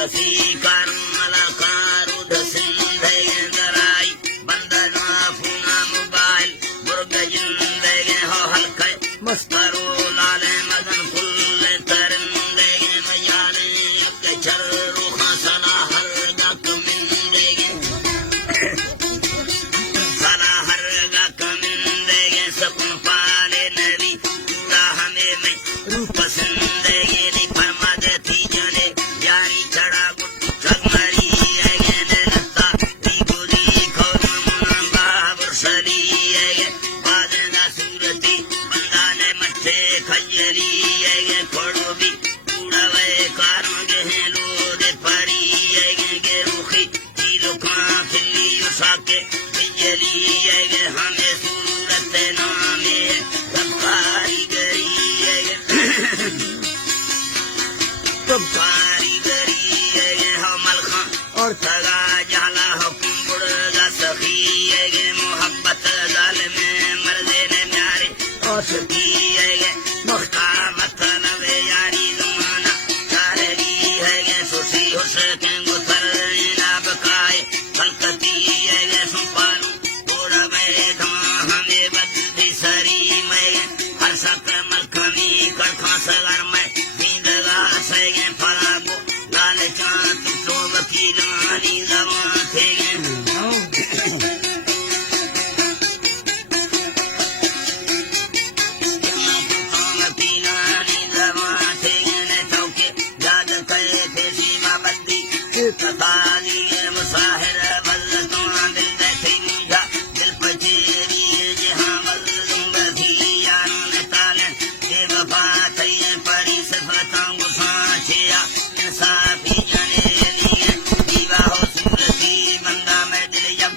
सखी करमला कारुद सिंधे दराई बंदना fauna mobile बुर्ग जिंदे हो हल्के मस्तरो लाले मदन फुल तरंगे मयाले के चल रूखा सना हर जक मिंदे सना हर जक मिंदे सपन पाले नबी पूरा हमें में रूप सिंदे दी फरमा देती जाने यारी चढ़ा गुट जगमरी है लता दी गोरी खोना बाबर सली है बादना सूरती बंदा ने मथे खजरी है खोड़ो भी पूरा वे कारोगे हैं लोरे परी है के रुखी की लोका खिली उसाके बिजली है हमें सूरत नामे सबकारी गरी है तो कारीगरी है हमल खां और सगा जाला हुक्म बुड़गा सखी है मोहब्बत जाल में मर्दे ने प्यारे और सखी है मुख्तार मतलब यारी जमाना सारगी है सुसी हुसके गुसर ना बकाए कलकती है सुपालू थोड़ा मैं धमा हमें बदली सरी मैं हर सकर मलखमी कड़खा सगर में सगे फलागो लाल चांद तो वकीलानी जमा थे वकीलानी जमा थे ने चौके याद करे थे सीमा बंदी कथा दिए मुसाहिर बल तो दिल बैठे मुझा दिल पचेरी जहाँ बल बधी यार ने ताले ये वफा थे परी सफता इंसाफी जाने लिए दीवा हो सूरती बंदा में दिल जब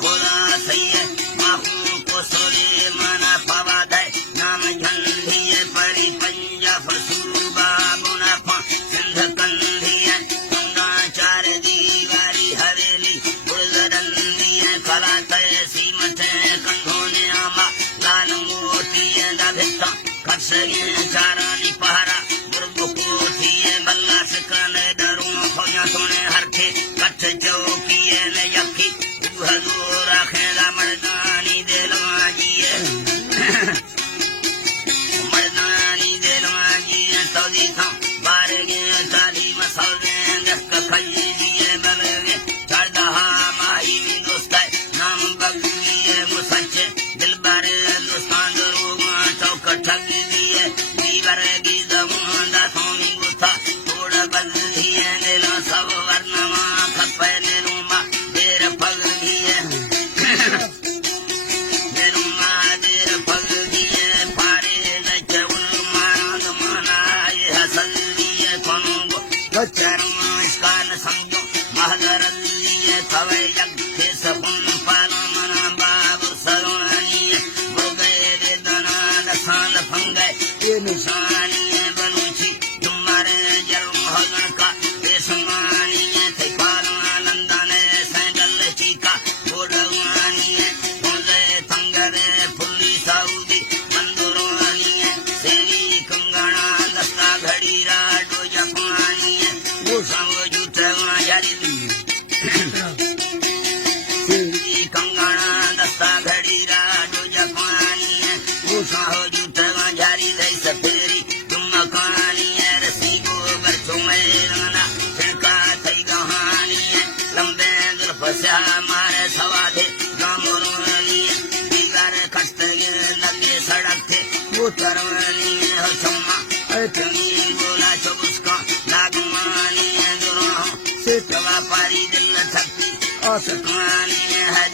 खुदा सही है माहू को सोले माना पवाद है नाम झंडी है परी पंजा फसूबा मुनाफा सिंध कंधी है गंगा चार दीवारी हवेली बुलगडंदी है कला तैसी मठे कंधों ने आमा लाल मोती है दभिता खटसगे चारानी पहरा बल्ला सिकाने डरूं खोया सोने हरखे कच्छ चौकी ने यकी हजूर खेला मर्दानी दिलवाजी मर्दानी दिलवाजी सौदी था बारगे सादी मसौदे जस्क खलीजी बलगे चढ़दहा माही दोस्त नाम बगली मुसच्चे दिल बारे दोस्तान रोगा चौक ठगी दिए दीवर की जमुंदा सोनी गुथा थोड़ा बदली है नीला सब वर्णमा खपे निरुमा देर पग दिए निरुमा देर पग दिए पारे गच्छ उन्माद माना ये हसल दिए कौनों को चरमा इसका न समझो महदर दिए थवे यज्ञ सपुन पालो मना बाबू सरोनी बुगए वेदना दसान फंगे ये निशानी है बलूची तुम्हारे जन्म भगन का ये सम्मानी है थे पालना नंदने सैंडल चीका बोडवानी है फुले तंगरे फुल्ली साउदी मंदुरानी है सेली कंगना दस्ता घड़ी राडो जपानी है वो संग जुटवा जारी सेली कंगना दस्ता घड़ी राडो जपानी है वो संग जुटवा जारी दई सफेरी तुम मकानी है रसी गोबर चुमेराना छिड़का थई कहानी है लंबे दिल फसा मारे सवादे गामुरानी है दीवार कष्टगे लगे सड़क थे वो तरवानी है सम्मा अतनी बोला चुबुस्का लागमानी है दुरा से तवा पारी दिल थकती और सतवानी है